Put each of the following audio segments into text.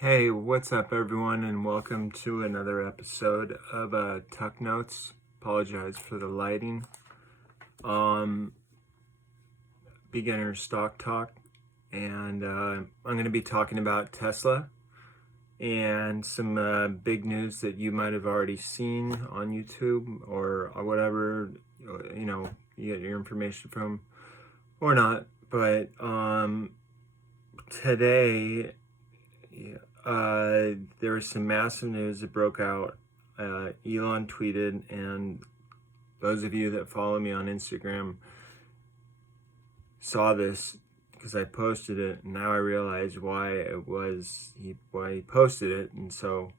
Hey, what's up everyone, and welcome to another episode of Tuck Notes. Apologize for the lighting. Beginner stock talk, and I'm going to be talking about Tesla and some big news that you might have already seen on YouTube or whatever, you get your information from or not. But today, there was some massive news that broke out. Elon tweeted, and those of you that follow me on Instagram saw this because I posted it, and now I realize why he posted it. And so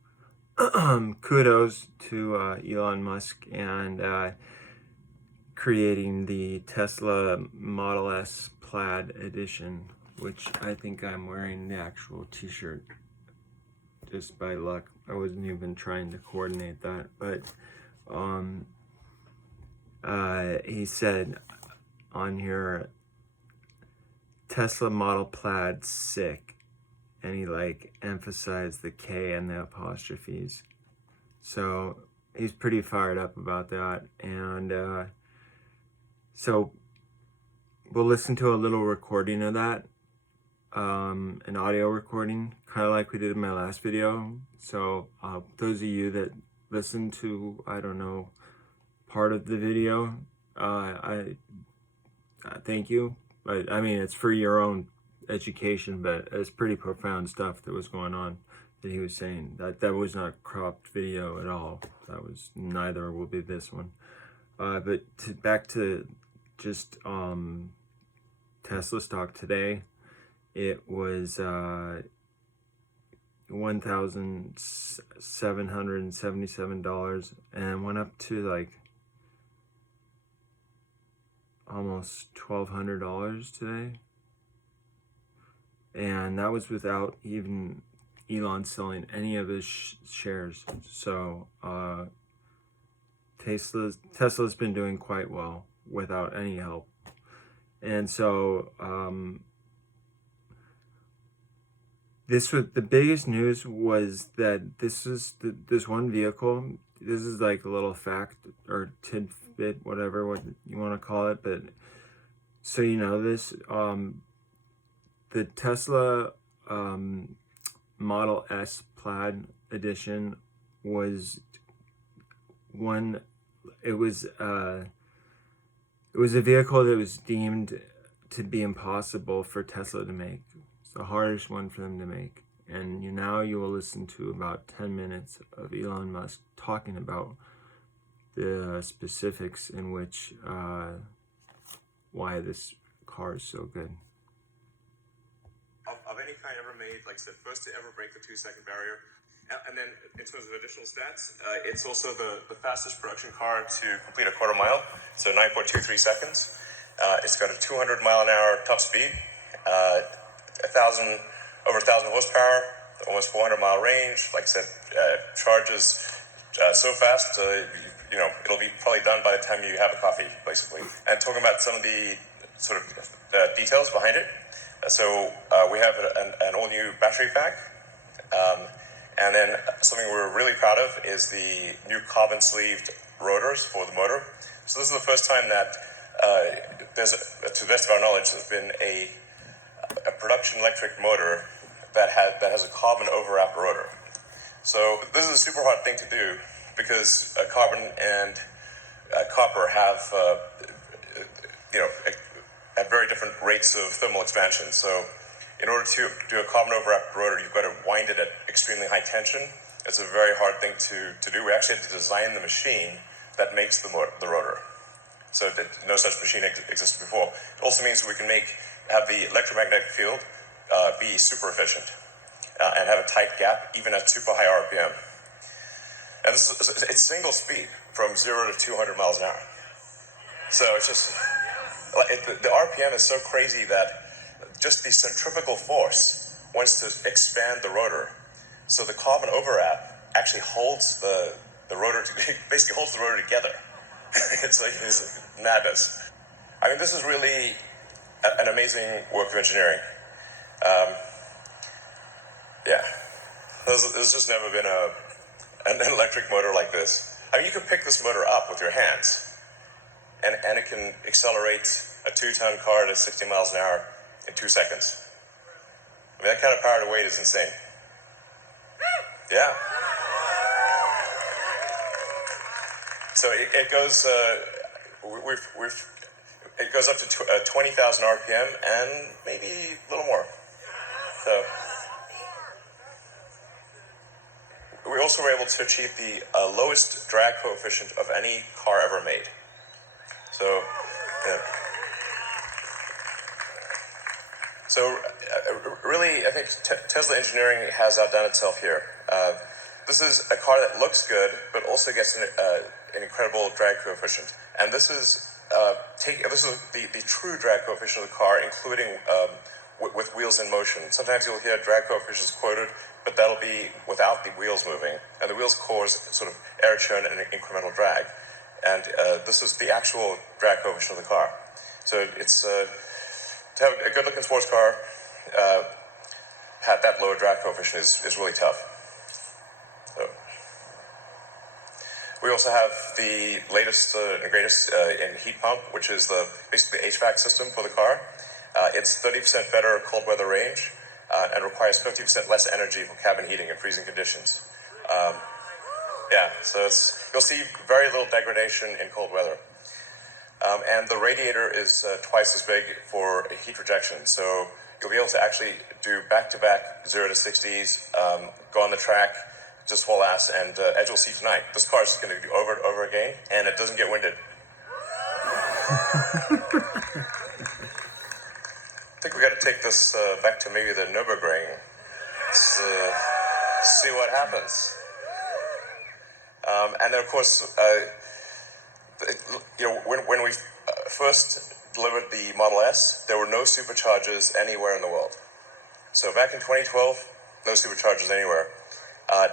kudos to Elon Musk and creating the Tesla Model S Plaid edition, which I think I'm wearing the actual t-shirt just by luck. I wasn't even trying to coordinate that, but he said on here, Tesla Model Plaid sick, and he emphasized the K and the apostrophes. So he's pretty fired up about that, and so we'll listen to a little recording of that, an audio recording, kind of like we did in my last video. So those of you that listened to, I don't know, part of the video, I thank you. But I mean, it's for your own education, but it's pretty profound stuff that was going on that he was saying. That was not a cropped video at all. That was, neither will be this one. But back to just Tesla stock today. It was $1,777 and went up to almost $1,200 today. And that was without even Elon selling any of his shares. So Tesla's been doing quite well without any help. And so the biggest news was that this one vehicle. This is like a little fact or tidbit, whatever what you want to call it. But so you know this, the Tesla Model S Plaid edition was one. It was a vehicle that was deemed to be impossible for Tesla to make. It's the hardest one for them to make. And now you will listen to about 10 minutes of Elon Musk talking about the specifics in which why this car is so good. Of any kind ever made, like I said, first to ever break the 2-second barrier. And then in terms of additional stats, it's also the fastest production car to complete a quarter mile, so 9.23 seconds. It's got a 200 mile an hour top speed, over 1,000 horsepower, almost 400 mile range. Like I said, charges so fast, it'll be probably done by the time you have a coffee, basically. And talking about some of the sort of details behind it. So we have an all-new battery pack. And then something we're really proud of is the new carbon-sleeved rotors for the motor. So this is the first time that to the best of our knowledge, there's been a production electric motor that has a carbon overwrapped rotor. So this is a super hard thing to do because carbon and copper have at very different rates of thermal expansion. So in order to do a carbon overwrapped rotor, you've got to wind it at extremely high tension. It's a very hard thing to do. We actually had to design the machine that makes the rotor. So that no such machine existed before. It also means we can have the electromagnetic field be super efficient and have a tight gap even at super high RPM. And it's single speed from 0 to 200 miles an hour. So it's just, the RPM is so crazy that just the centrifugal force wants to expand the rotor. So the carbon overwrap actually holds the rotor, basically holds the rotor together. It's madness. I mean, this is really an amazing work of engineering. Yeah. There's just never been an electric motor like this. I mean, you can pick this motor up with your hands, and it can accelerate a 2-ton car to 60 miles an hour in 2 seconds. I mean, that kind of power to weight is insane. Yeah. So it goes. It goes up to 20,000 RPM and maybe a little more. So we also were able to achieve the lowest drag coefficient of any car ever made. So, yeah. So really, I think Tesla engineering has outdone itself here. This is a car that looks good, but also gets an incredible drag coefficient. And this is the true drag coefficient of the car, including with wheels in motion. Sometimes you'll hear drag coefficients quoted, but that'll be without the wheels moving. And the wheels cause sort of error churn and incremental drag. And this is the actual drag coefficient of the car. So it's to have a good-looking sports car have that lower drag coefficient is really tough. So we also have the latest and greatest in heat pump, which is basically the HVAC system for the car. It's 30% better cold weather range and requires 50% less energy for cabin heating in freezing conditions. So you'll see very little degradation in cold weather. And the radiator is twice as big for heat rejection. So you'll be able to actually do back-to-back 0 to 60s, go on the track, just haul ass, and as you'll see tonight, this car is just going to do over and over again, and it doesn't get winded. I think we got to take this back to maybe the Nürburgring. Let's see what happens. And then, of course, when we first delivered the Model S, there were no Superchargers anywhere in the world. So back in 2012, no Superchargers anywhere.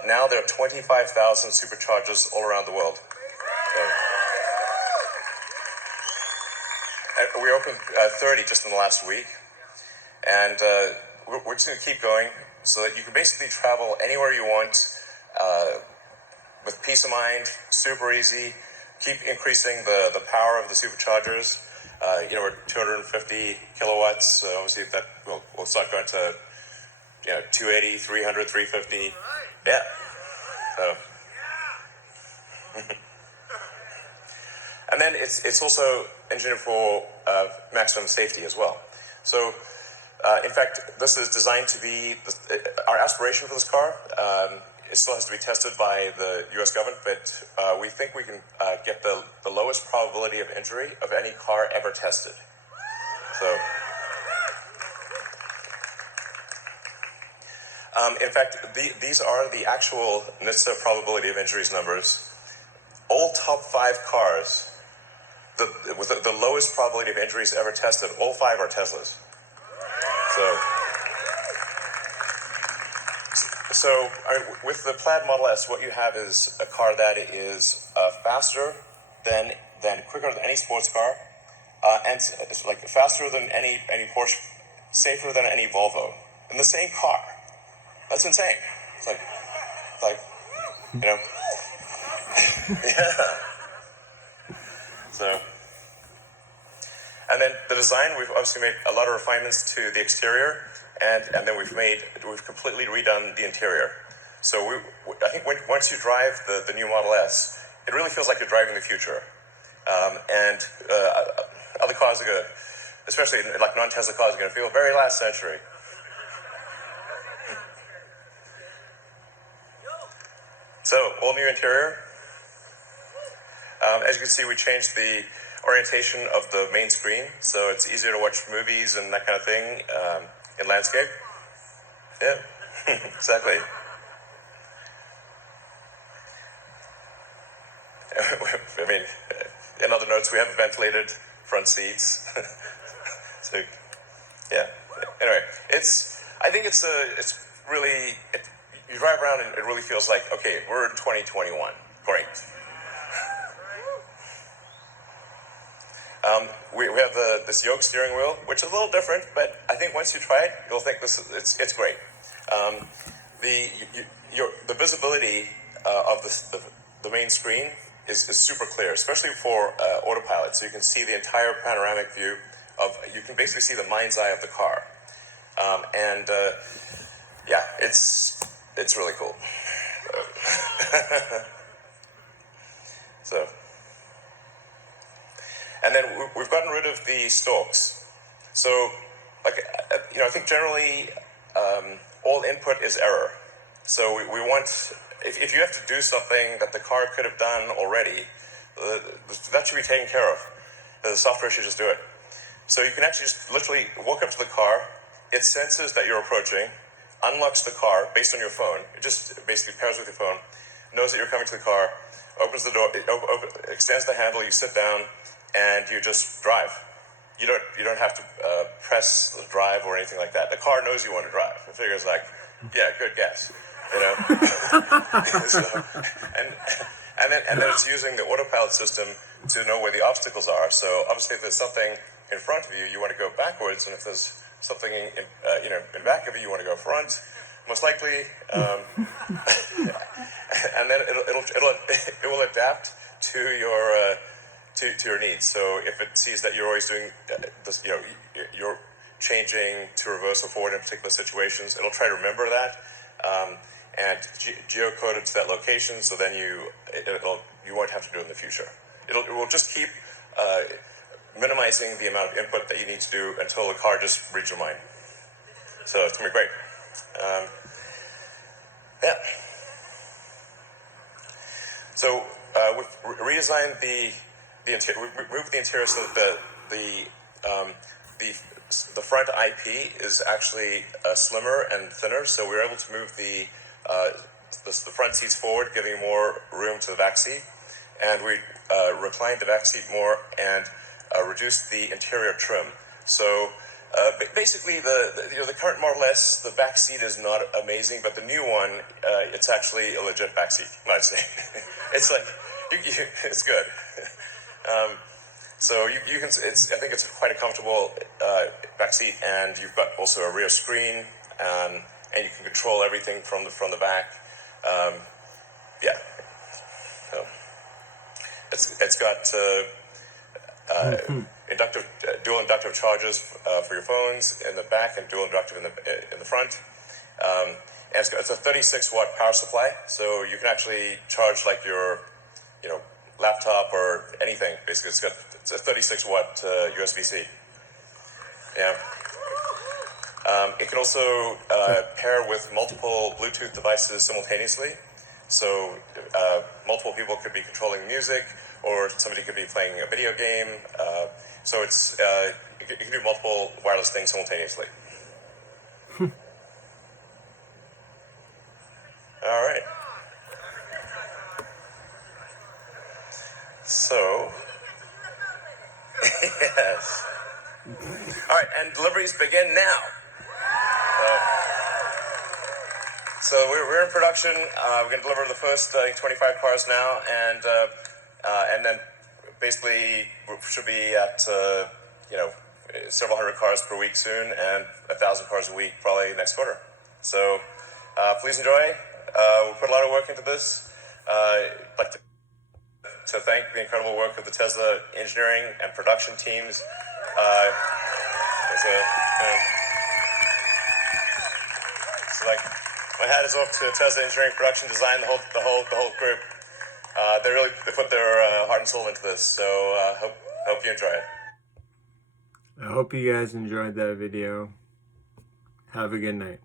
Now there are 25,000 Superchargers all around the world. So, we opened 30 just in the last week. And we're just going to keep going so that you can basically travel anywhere you want with peace of mind, super easy. Keep increasing the power of the Superchargers. We're 250 kilowatts. Obviously, that we'll start going to 280, 300, 350. Yeah. So. And then it's also engineered for maximum safety as well. So, in fact, this is designed to be our aspiration for this car. It still has to be tested by the U.S. government, but we think we can get the lowest probability of injury of any car ever tested. So, in fact, these are the actual NHTSA probability of injuries numbers. All top 5 cars with the lowest probability of injuries ever tested, all 5 are Teslas. So with the Plaid Model S, what you have is a car that is faster than quicker than any sports car, and it's like faster than any Porsche, safer than any Volvo in the same car. That's insane. It's like yeah. So, and then the design, we've obviously made a lot of refinements to the exterior, and then we've completely redone the interior. So I think once you drive the new Model S, it really feels like you're driving the future. And other cars are going to, especially like non-Tesla cars, are going to feel very last century. So, all new interior. As you can see, we changed the orientation of the main screen, so it's easier to watch movies and that kind of thing in landscape. Yeah, exactly. I mean, in other notes, we have ventilated front seats. So, yeah. Anyway, I think it's really, you drive around and it really feels like, okay, we're in 2021. Great. We have this yoke steering wheel, which is a little different, but I think once you try it, you'll think it's great. the visibility of the main screen is super clear, especially for autopilot. So you can see the entire panoramic view you can basically see the mind's eye of the car. Yeah, it's really cool. So, and then we've gotten rid of the stalks. So, like, I think generally all input is error. So we want, if you have to do something that the car could have done already, that should be taken care of. The software should just do it. So you can actually just literally walk up to the car, it senses that you're approaching, unlocks the car based on your phone. It just basically pairs with your phone, knows that you're coming to the car, opens the door, extends the handle, you sit down, and you just drive. You don't have to press the drive or anything like that. The car knows you want to drive. It figures like, yeah, good guess, So, and then it's using the autopilot system to know where the obstacles are. So obviously, if there's something in front of you, you want to go backwards, and if there's something in back of you want to go front, most likely, and then it will adapt to your to your needs. So if it sees that you're always doing this, you're changing to reverse or forward in particular situations, it'll try to remember that and geocode it to that location. So then you won't have to do it in the future. It will just keep minimizing the amount of input that you need to do until the car just reads your mind. So it's gonna be great. Yeah. So we've redesigned the interior. We moved the interior so that the front IP is actually slimmer and thinner. So we were able to move the front seats forward, giving more room to the back seat, and we reclined the back seat more and reduced the interior trim. So basically, the current Model S, the back seat is not amazing, but the new one, it's actually a legit back seat. I'd say it's like it's good. So you can. I think it's quite a comfortable back seat, and you've got also a rear screen, and you can control everything from the back. Yeah. So it's got dual inductive chargers for your phones in the back and dual inductive in the front. And it's a 36-watt power supply, so you can actually charge like your laptop or anything. Basically, it's a 36-watt USB-C. Yeah. It can also pair with multiple Bluetooth devices simultaneously. So multiple people could be controlling music, or somebody could be playing a video game. So it's you can do multiple wireless things simultaneously. All right. So yes. All right, and deliveries begin now. So we're in production. We're going to deliver the first 25 cars now, and then basically we should be at several hundred cars per week soon, and 1,000 cars a week probably next quarter. So please enjoy. We put a lot of work into this. I'd like to thank the incredible work of the Tesla engineering and production teams. My hat is off to Tesla engineering, production, design, the whole group. They put their heart and soul into this. So hope you enjoy it. I hope you guys enjoyed that video. Have a good night.